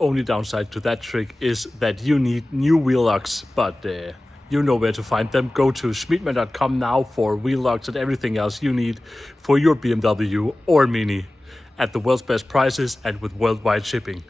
only downside to that trick is that you need new wheel locks, but you know where to find them. Go to Schmiedmann.com now for wheel locks and everything else you need for your BMW or Mini at the world's best prices and with worldwide shipping.